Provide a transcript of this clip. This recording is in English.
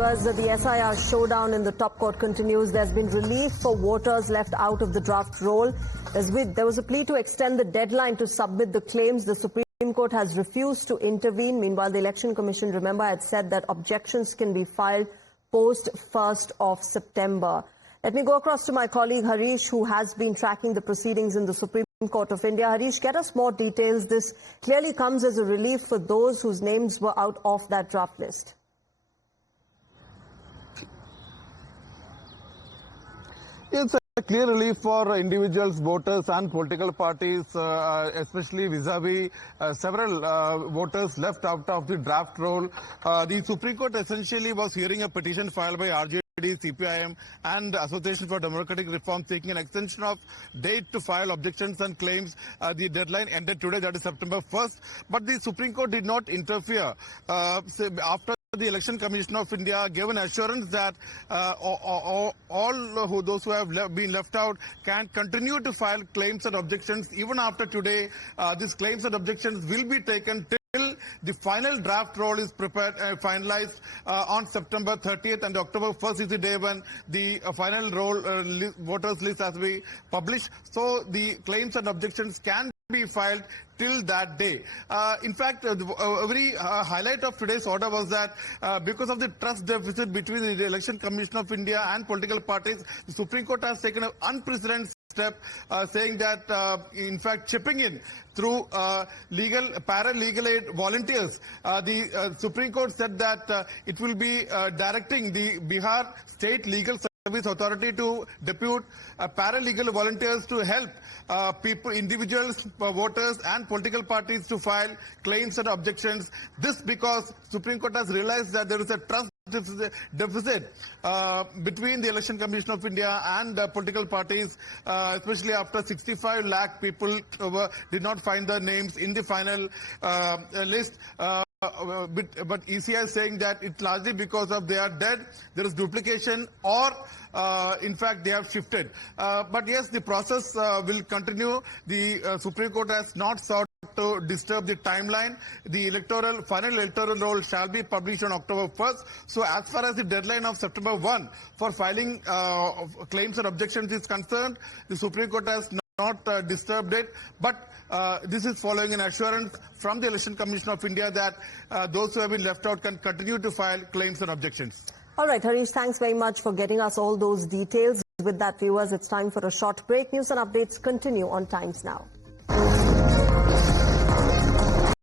viewers, the SIR showdown in the top court continues. There's been relief for voters left out of the draft roll. There was a plea to extend the deadline to submit the claims. The Supreme Court has refused to intervene. Meanwhile, the Election Commission, remember, had said that objections can be filed post 1st of September. Let me go across to my colleague Harish, who has been tracking the proceedings in the Supreme Court of India. Harish, get us more details. This clearly comes as a relief for those whose names were out of that draft list. It's a clear relief for individuals, voters and political parties, especially vis-a-vis several voters left out of the draft roll. The Supreme Court essentially was hearing a petition filed by RJD, CPIM and Association for Democratic Reform seeking an extension of date to file objections and claims. The deadline ended today, that is September 1st. But the Supreme Court did not interfere. After the Election Commission of India gave an assurance that those who have been left out can continue to file claims and objections even after today. These claims and objections will be taken till the final draft roll is prepared and finalized on September 30th, and October 1st is the day when the final roll voters list has to be published. So the claims and objections can be filed till that day. In fact, every highlight of today's order was that because of the trust deficit between the Election Commission of India and political parties, the Supreme Court has taken an unprecedented step, saying that, in fact, chipping in through paralegal aid volunteers. The Supreme Court said that it will be directing the Bihar State Legal Service Authority to depute paralegal volunteers to help individuals, voters and political parties to file claims and objections. This because Supreme Court has realized that there is a trust deficit between the Election Commission of India and political parties, especially after 65 lakh people did not find their names in the final list. But ECI is saying that it's largely because of they are dead, there is duplication, or in fact they have shifted. But yes, the process will continue. The Supreme Court has not sought to disturb the timeline. The final electoral roll shall be published on October 1st. So as far as the deadline of September 1 for filing claims and objections is concerned, the Supreme Court has not disturbed it, but this is following an assurance from the Election Commission of India that those who have been left out can continue to file claims and objections. All right, Harish, thanks very much for getting us all those details. With that, viewers, it's time for a short break. News and updates continue on Times Now.